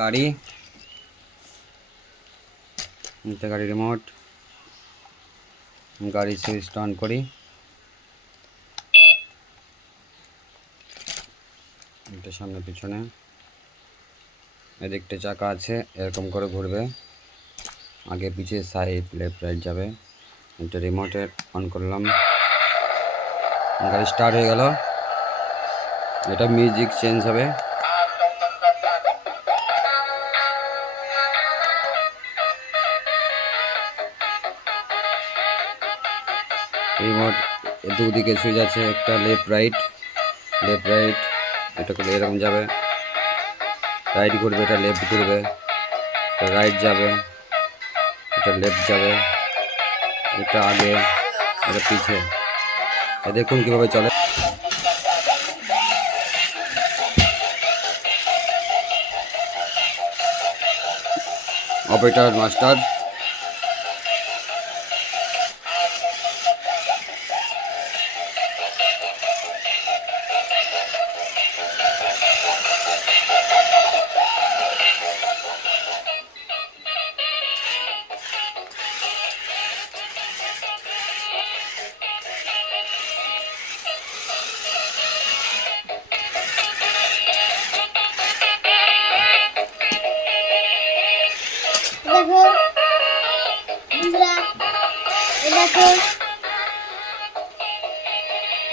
গাড়ি, এটা গাড়ি রিমোট, গাড়ি সুইচ অন করি। এটা সামনে পিছনে, এদিকটা চাকা আছে, এরকম করে ঘুরবে, আগে পিছিয়ে সাইড লেফট রাইট যাবে। এটা রিমোটে অন করলাম, গাড়ি স্টার্ট হয়ে গেল। এটা মিউজিক চেঞ্জ হবে। রিমোট দুদিকে সুইচ আছে, একটা লেফট রাইট, এটা করলে এরকম যাবে, রাইট ঘুরবে, এটা লেফট ঘুরবে, এটা রাইট যাবে, এটা লেফট যাবে, এটা আগে, এটা পিছে। দেখুন কিভাবে চলে। অপারেটর মাস্টার, দেখো বন্ধুরা, এই দেখো,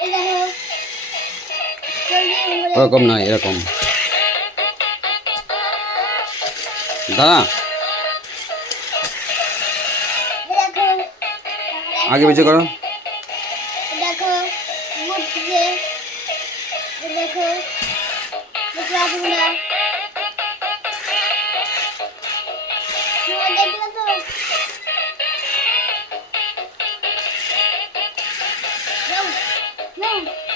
এই দেখো, ওরকম নয়, এরকম। দাঁড়া, দেখো, আগে পিছিয়ে করো। দেখো ঘুরছে, দেখো, দেখো তোমরা, তোমরা দেখলে তো? No, no.